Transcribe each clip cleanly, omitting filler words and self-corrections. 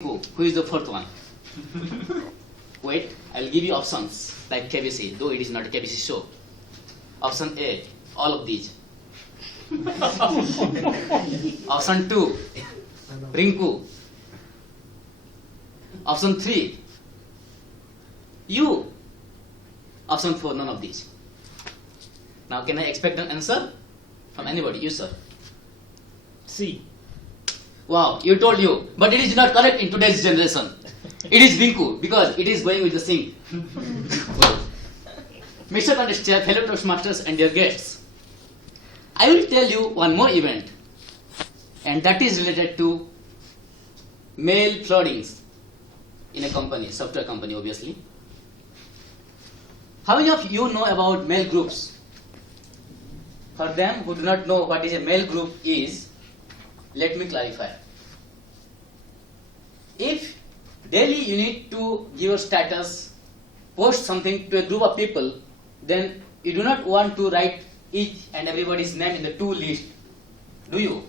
Who is the fourth one? Wait, I'll give you options like KBC, though it is not a KBC show. Option A, all of these. Option 2, Rinku. Option 3, you. Option 4, none of these. Now can I expect an answer from anybody? You, sir. C. Wow, you told you, but it is not correct in today's generation. It is Rinku because it is going with the sink. Mr. Contest Chair, fellow Toastmasters and dear guests, I will tell you one more event, and that is related to mail floodings in a company, software company obviously. How many of you know about mail groups? For them who do not know what is a mail group is, let me clarify. If daily you need to give a status, post something to a group of people, then you do not want to write each and everybody's name in the to list, do you?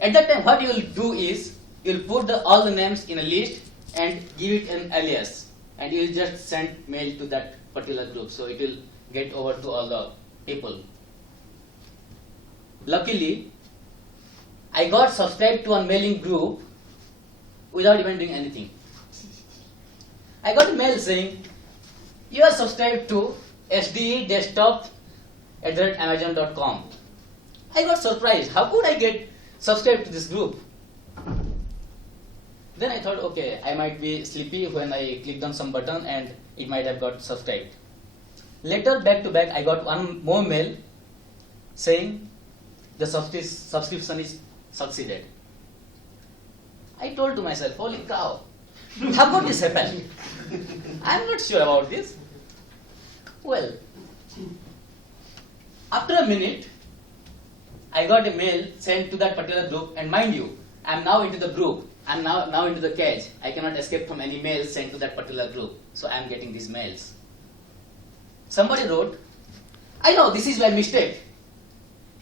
At that time what you will do is, you will put all the names in a list and give it an alias, and you will just send mail to that particular group, so it will get over to all the people. Luckily, I got subscribed to a mailing group without even doing anything. I got a mail saying, you are subscribed to sdedesktop@amazon.com. I got surprised. How could I get subscribed to this group? Then I thought, okay, I might be sleepy when I clicked on some button and it might have got subscribed. Later, back to back, I got one more mail saying the subscription is succeeded. I told to myself, holy cow, how could this happen? I'm not sure about this. Well, after a minute, I got a mail sent to that particular group, and mind you, I'm now into the group. I'm now into the cage. I cannot escape from any mails sent to that particular group. So I'm getting these mails. Somebody wrote, I know this is my mistake,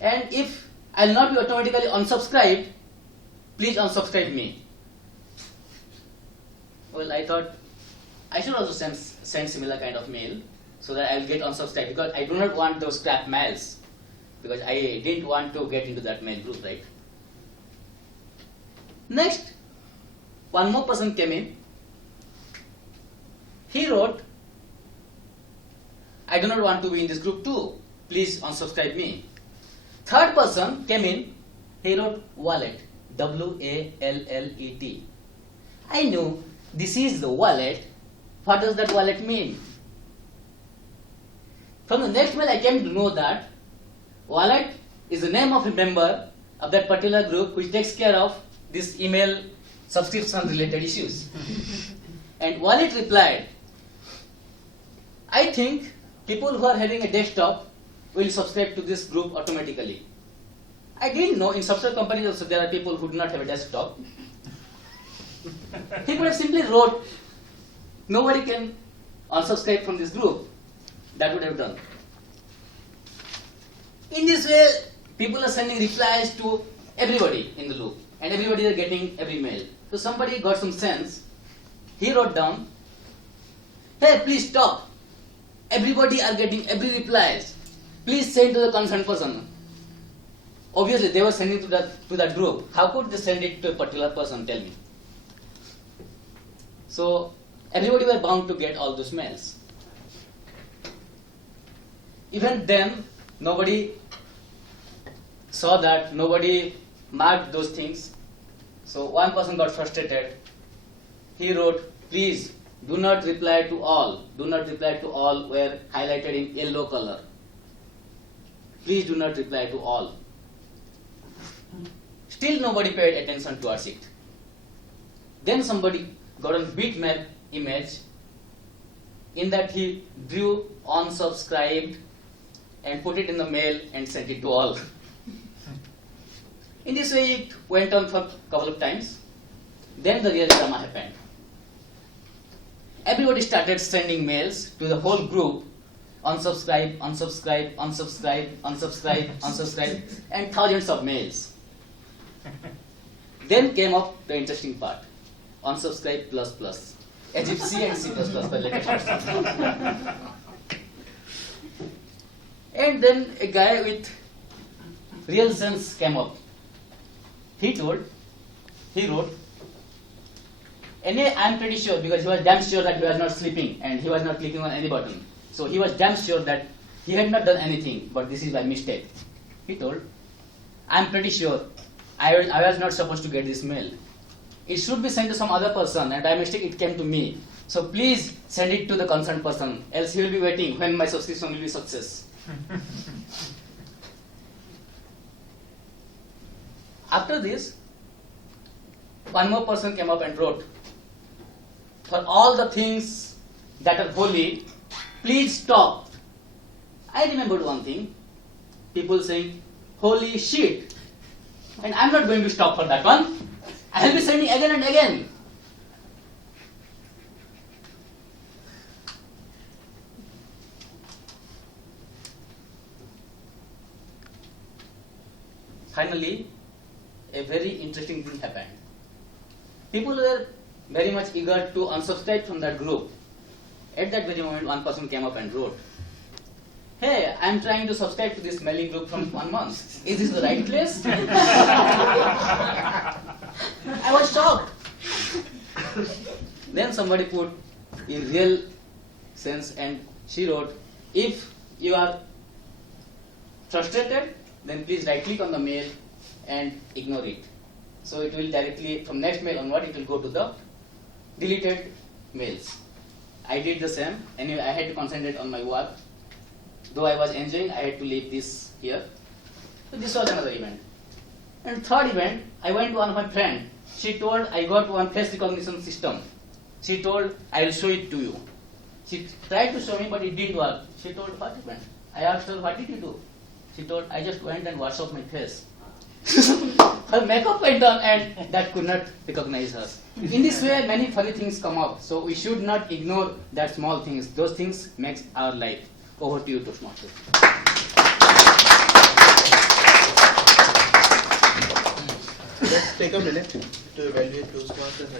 and if I'll not be automatically unsubscribed, please unsubscribe me. Well, I thought I should also send similar kind of mail so that I'll get unsubscribed, because I do not want those crap mails, because I didn't want to get into that mail group, right? Next, one more person came in. He wrote, I do not want to be in this group too. Please unsubscribe me. Third person came in. He wrote wallet. W-A-L-L-E-T. I knew this is the wallet. What does that wallet mean? From the next mail I came to know that wallet is the name of a member of that particular group which takes care of this email subscription related issues. And wallet replied, I think people who are having a desktop will subscribe to this group automatically. I didn't know in software companies also there are people who do not have a desktop. He could have simply wrote, nobody can unsubscribe from this group. That would have done. In this way, people are sending replies to everybody in the loop, and everybody is getting every mail. So somebody got some sense. He wrote down, hey, please stop. Everybody are getting every replies. Please send to the concerned person. Obviously, they were sending to that group. How could they send it to a particular person? Tell me. So everybody were bound to get all those mails. Even then, nobody saw that. Nobody marked those things. So one person got frustrated. He wrote, please do not reply to all. Do not reply to all were highlighted in yellow color. Please do not reply to all. Still nobody paid attention towards it. Then somebody got a bitmap image. In that he drew unsubscribed and put it in the mail and sent it to all. In this way it went on for a couple of times. Then the real drama happened. Everybody started sending mails to the whole group, unsubscribe, unsubscribe, unsubscribe, unsubscribe, unsubscribe, and thousands of mails. Then came up the interesting part. Unsubscribe plus plus. As if C and C++ were latest version. And then a guy with real sense came up. He wrote, anyway, I'm pretty sure, because he was damn sure that he was not sleeping and he was not clicking on any button. So he was damn sure that he had not done anything, but this is by mistake. He told, I'm pretty sure I was not supposed to get this mail. It should be sent to some other person, and by mistake it came to me. So please send it to the concerned person, else he will be waiting when my subscription will be success. After this, one more person came up and wrote, for all the things that are holy, please stop. I remembered one thing, people saying, holy shit. And I'm not going to stop for that one. I will be sending again and again. Finally, a very interesting thing happened. People were very much eager to unsubscribe from that group. At that very moment, one person came up and wrote, hey, I'm trying to subscribe to this mailing group from 1 month. Is this the right place? I was shocked. Then somebody put in real sense and she wrote, if you are frustrated, then please right click on the mail and ignore it. So it will directly, from next mail onward, it will go to the deleted mails. I did the same. Anyway, I had to concentrate on my work. Though I was enjoying, I had to leave this here. So this was another event. And third event, I went to one of my friend. She told, I got one face recognition system. She told, I will show it to you. She tried to show me, but it didn't work. She told, what happened? I asked her, what did you do? She told, I just went and washed off my face. Her makeup went on and that could not recognize her. In this way, many funny things come up. So we should not ignore that small things. Those things make our life. Over to you, Toastmaster. Let's take a minute to evaluate Toastmasters.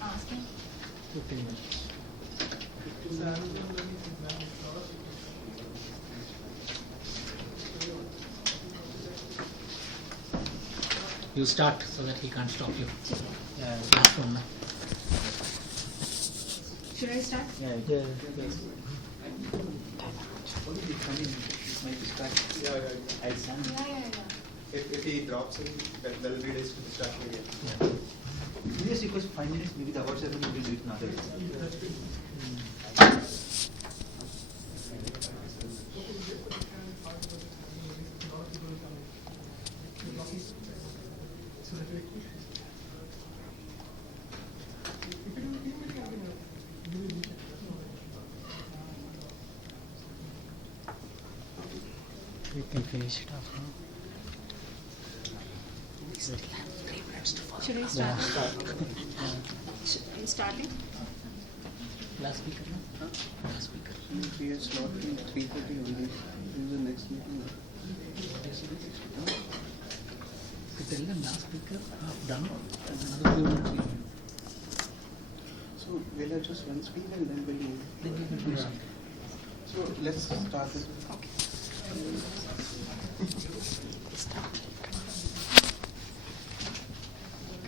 Asking. 15 minutes. You start so that he can't stop you. Yeah, start from now. Should I start? Yeah. Yeah. If he drops in, there will be days to start again. Yeah. Yes, because 5 minutes, maybe the hour 7 we will do it another way. We can finish it off now. Should I start? Yeah, start. I'm starting. Last speaker, no? Last speaker. We are slot in 3:30 only. This is the next meeting. You tell them last speaker, half done, and another 2 minutes. So we'll have just one speak and then we'll move. Then you can do something. So let's start with.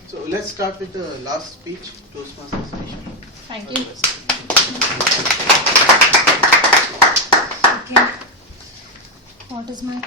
So let's start with the last speech, Toastmasters session. Thank you. Okay. What is my